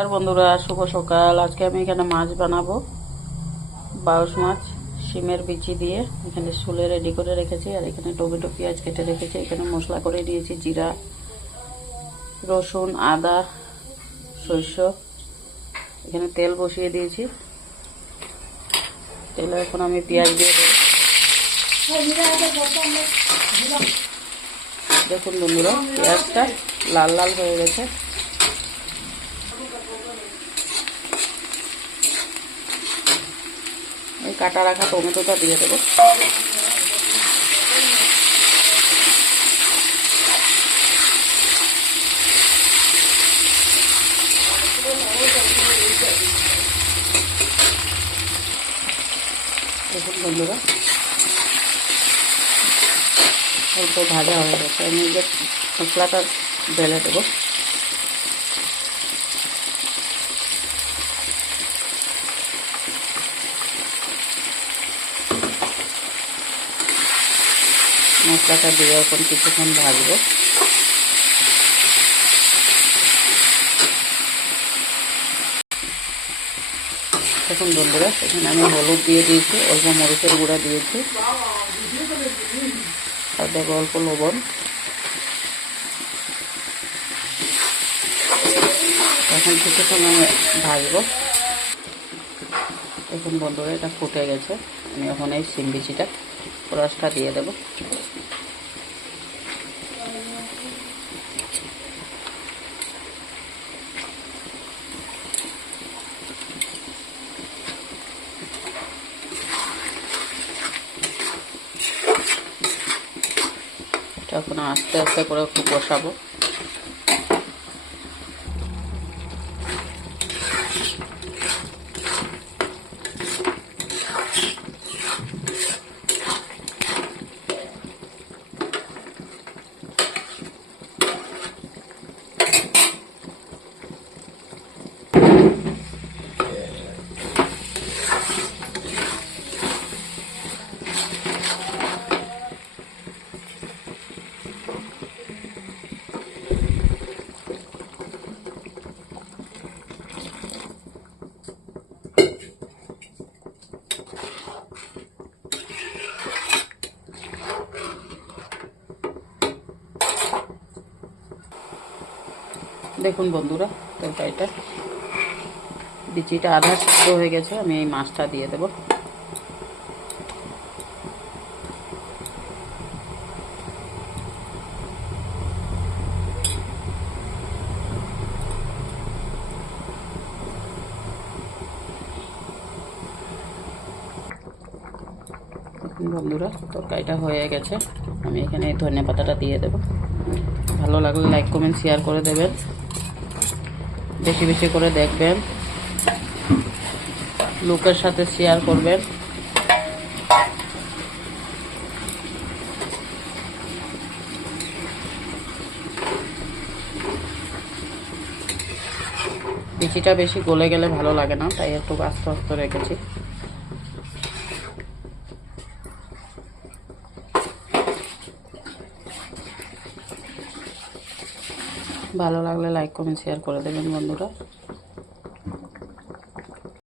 আর বন্ধুরা, শুভ সকাল। আজকে আমি এখানে মাছ বানাবো, বাউস মাছ শিমের বিচি দিয়ে। এখানে শুলে রেডি করে রেখেছি, আর এখানে টমেটো পেঁয়াজ কেটে রেখেছি। এখানে মশলা করে দিয়েছি, জিরা, রসুন, আদা, সরষে। এখানে তেল বসিয়ে দিয়েছি। তেলে এখন আমি পেঁয়াজ দিয়ে দেবো। দেখুন বন্ধুরা, পেঁয়াজটা লাল লাল হয়ে গেছে। এই কাটা রাখা টমেটোটা দিয়ে দেবো। দেখুন বন্ধুরা, অল্প ভাজা হয়ে গেছে। আমি যে মশলাটা ঢেলে দেবো। মশলাটা দিয়ে এখন কিছুক্ষণ ভাজবো। দেখুন বন্ধুরা, এখানে আমি হলুদ দিয়ে দিয়েছি, অল্প মরিচের গুঁড়া দিয়েছি, আর দেবো অল্প লবণ। এখন কিছুক্ষণ আমি ভাজবো। দেখুন বন্ধুরা, এটা ফুটে গেছে। আমি এখন এই শিম বিচিটা রসটা দিয়ে দেবো। এখন আস্তে আস্তে করে একটু কষাবো। দেখুন বন্ধুরা, তরকারিটা বিচিটা আধা সিদ্ধ হয়ে গেছে। আমি এই মাছটা দিয়ে দেব। দেখুন বন্ধুরা, তরকারিটা হয়ে গেছে। আমি এখানে ধনে পাতাটা দিয়ে দেব। ভালো লাগলে লাইক কমেন্ট শেয়ার করে দেবেন, বেশি বেশি করে দেখবেন, লোকের সাথে শেয়ার করবেন। বিচিটা বেশি গলে গেলে ভালো লাগে না, তাই একটু আস্তে আস্তে রেখেছি। ভালো লাগলে লাইক কমেন্ট শেয়ার করে দেবেন বন্ধুরা।